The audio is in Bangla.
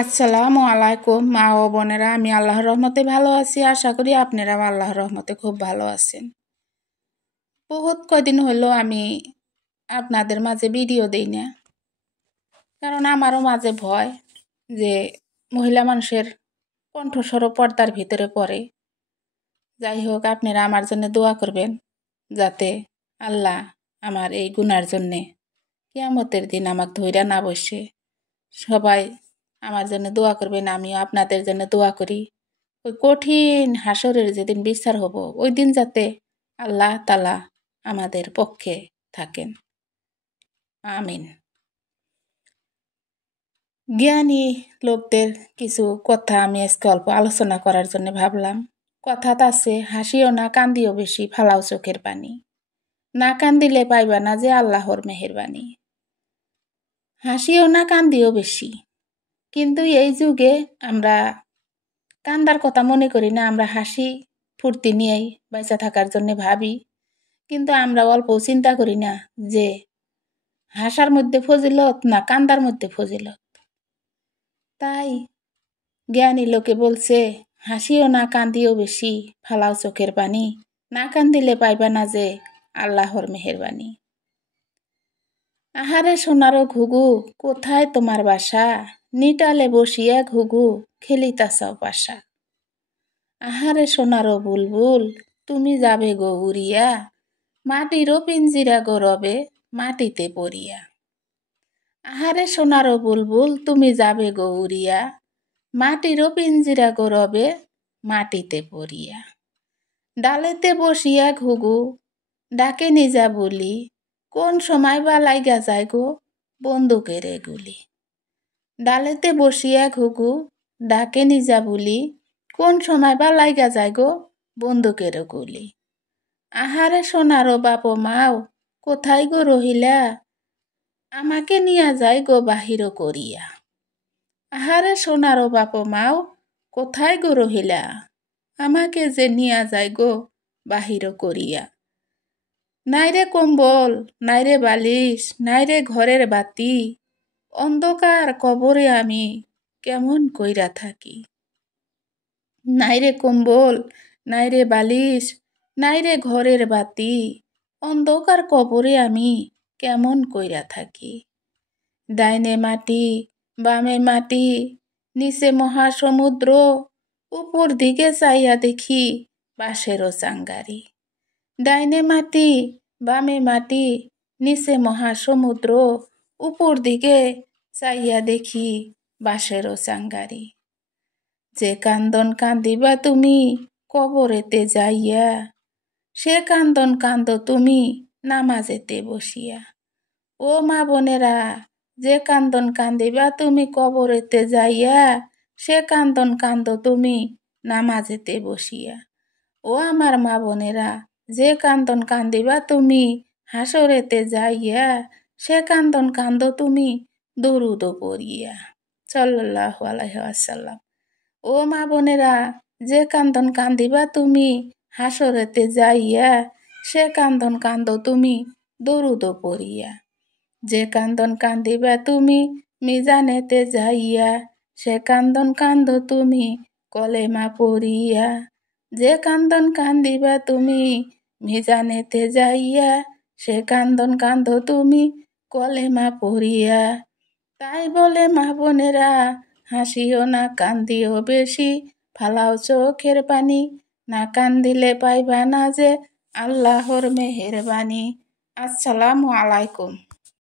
আসসালামু আলাইকুম মা ও বোনেরা, আমি আল্লাহর রহমতে ভালো আছি। আশা করি আপনারাও আল্লাহর রহমতে খুব ভালো আছেন। বহুত কয়দিন হলো আমি আপনাদের মাঝে ভিডিও দেই না, কারণ আমারও মাঝে ভয় যে মহিলা মানুষের কণ্ঠস্বর পর্দার ভিতরে পড়ে। যাই হোক, আপনারা আমার জন্য দোয়া করবেন যাতে আল্লাহ আমার এই গুনার জন্যে কিয়ামতের দিন আমাকে ধইরা না বসে। সবাই আমার জন্য দোয়া করবেন, আমিও আপনাদের জন্য দোয়া করি। ওই কঠিন হাসরের যেদিন বিচার হব, ওই দিন যাতে আল্লাহ তাআলা আমাদের পক্ষে থাকেন, আমিন। জ্ঞানী লোকদের কিছু কথা আমি আজকে অল্প আলোচনা করার জন্য ভাবলাম। কথাটা আছে, হাসিও না কান্দিও বেশি, ফালাও চোখের পানি। না কান্দিলে পাইবা না যে আল্লাহর মেহেরবানি। হাসিও না কান্দিও বেশি, কিন্তু এই যুগে আমরা কান্দার কথা মনে করি না, আমরা হাসি ফুর্তি নিয়েই বেঁচে থাকার জন্য ভাবি। কিন্তু আমরা অল্প চিন্তা করি না যে হাসার মধ্যে ফজিলত না কান্দার মধ্যে ফজিলত। তাই জ্ঞানী লোকে বলছে, হাসিও না কান্দিও বেশি, ফালাও চোখের পানি। না কান্দিলে পাইবা না যে আল্লাহর মেহেরবানি। আহারে সোনারো ঘুঘু, কোথায় তোমার বাসা? নিটালে বসিয়া ঘুঘু, খেলিতাছাও পাশা। আহারে সোনারো বুলবুল, তুমি যাবে গো উড়িয়া, মাটিরও পিঞ্জিরা গো রবে, মাটিতে পড়িয়া। আহারে সোনারো বুলবুল, তুমি যাবে গো উড়িয়া, মাটিরও পিঞ্জিরা গো রবে, মাটিতে পড়িয়া। ডালেতে বসিয়া ঘুঘু, ডাকে নিজা বলি, কোন সময় বা লাইগা যায় গো বন্দুকের গুলি। ডালেতে বসিয়া ঘুঘু, ডাকে নিজা বলি, কোন সময় বা লাইগা যায় গো বন্দুকের গুলি। আহারে সোনারো বাপ মাও, কোথায় গো রহিলা, আমাকে নিয়া যায় গো বাহির করিয়া। আহারে সোনারো বাপ মাও, কোথায় গো রহিলা, আমাকে যে নিয়া যায় গো বাহির করিয়া। নাইরে কম্বল, নাইরে বালিশ, নাইরে ঘরের বাতি, অন্ধকার কবরে আমি কেমন কইরা থাকি। নাইরে কম্বল, নাইরে বালিশ, নাইরে ঘরের বাতি, অন্ধকার কবরে আমি কেমন কইরা থাকি। ডাইনে মাটি, বামে মাটি, নিচে মহাসমুদ্র, উপর দিকে চাইয়া দেখি বাঁশেরও চাঙ্গারি। ডাইনে মাটি, বামে মাটি, নিচে মহাসমুদ্র, উপর দিকে চাইয়া দেখি বাঁশেরও চাঙ্গারি। যে কান্দন কান্দিবা তুমি কবরেতে যাইয়া, সে কান্দন কান্দ তুমি নামাজেতে বসিয়া। ও মা বোনেরা, যে কান্দন কান্দিবা তুমি কবরেতে যাইয়া, সে কান্দন কান্দ তুমি নামাজেতে বসিয়া। ও আমার মা বোনেরা, যে কান্দন কান্দিবা তুমি হাসরেতে যাইয়া, সে কান্দন কান্দ তুমি দরুদ পড়িয়া। সাল্লাল্লাহু আলাইহি ওয়াসাল্লাম। ও মা বোনেরা, যে কান্দন কান্দিবা তুমি হাসরেতে যাইয়া, সে কান্দন কান্দ তুমি দরুদ পড়িয়া। যে কান্দন কান্দিবা তুমি মিজানেতে যাইয়া, সে কান্দন কান্দ তুমি কলেমা পড়িয়া। যে কান্দন কান্দিবা তুমি মিজানেতে যাইয়া, সে কান্দন কান্দ তুমি কলেমা পড়িয়া। তাই বলে মা বোনেরা, হাসিও না কান্দিও বেশি, ফালাও চোখের পানি। না কান্দিলে পাইবা না যে আল্লাহর মেহেরবানি। আসসালামু আলাইকুম।